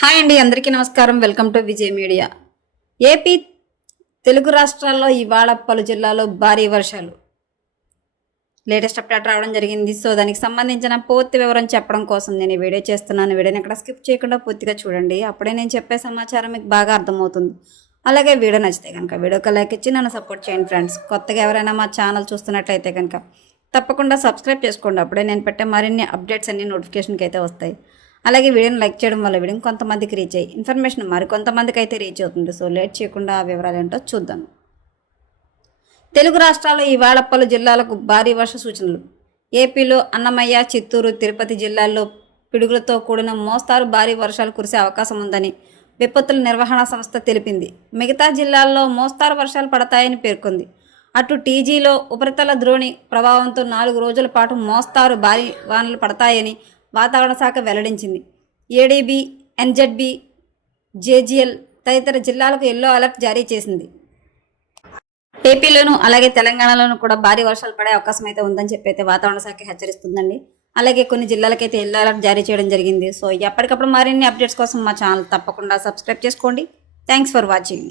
Hi అండి అందరికీ నమస్కారం. Welcome to Vijay media. AP Telugu రాష్ట్రాల్లో ఇవాళ పలు జిల్లాలో భారీ వర్షాలు. లేటెస్ట్ అప్డేట్ రావడం జరిగింది. సో దానికి సంబంధించిన పూర్తి వివరం చెప్పడం కోసం నేను ఈ వీడియో చేస్తున్నాను. వీడియోని ఎక్కడ స్కిప్ చేయకుండా పూర్తిగా చూడండి. అప్పుడే నేను చెప్పే సమాచారం మీకు బాగా అర్థమవుతుంది. అలాగే వీడియో నచ్చితే కనుక వీడియోకి లైక్ ఇచ్చి నన్ను సపోర్ట్ చేయండి ఫ్రెండ్స్. కొత్తగా ఎవరైనా మా ఛానల్ చూస్తున్నట్లయితే కనుక తప్పకుండా సబ్స్క్రైబ్ చేసుకోండి. అప్పుడే నేను పెట్టే మరిన్ని అప్డేట్స్ అన్ని నోటిఫికేషన్కి అయితే వస్తాయి. అలాగే వీడియోని లైక్ చేయడం వల్ల వీడియో కొంతమందికి రీచ్ అయ్యి ఇన్ఫర్మేషన్ మరి కొంతమందికి అయితే రీచ్ అవుతుంది. సో లేట్ చేయకుండా ఆ వివరాలు ఏంటో చూద్దాం. తెలుగు రాష్ట్రాల్లో ఇవాళ పలు జిల్లాలకు భారీ వర్ష సూచనలు. ఏపీలో అన్నమయ్య చిత్తూరు తిరుపతి జిల్లాల్లో పిడుగులతో కూడిన మోస్తారు భారీ వర్షాలు కురిసే అవకాశం ఉందని విపత్తుల నిర్వహణ సంస్థ తెలిపింది. మిగతా జిల్లాల్లో మోస్తారు వర్షాలు పడతాయని పేర్కొంది. అటు టీజీలో ఉపరితల ద్రోణి ప్రభావంతో నాలుగు రోజుల పాటు మోస్తారు భారీ వానలు పడతాయని వాతావరణ శాఖ వెల్లడించింది. ఏడీబీ ఎన్జెడ్బి జేజీఎల్ తదితర జిల్లాలకు ఎల్లో అలర్ట్ జారీ చేసింది. ఏపీలోను అలాగే తెలంగాణలోను కూడా భారీ వర్షాలు పడే అవకాశం అయితే ఉందని చెప్పి అయితే వాతావరణ శాఖ హెచ్చరిస్తుందండి. అలాగే కొన్ని జిల్లాలకైతే ఎల్లో అలర్ట్ జారీ చేయడం జరిగింది. సో ఎప్పటికప్పుడు మరిన్ని అప్డేట్స్ కోసం మా ఛానల్ తప్పకుండా సబ్స్క్రైబ్ చేసుకోండి. Thanks for watching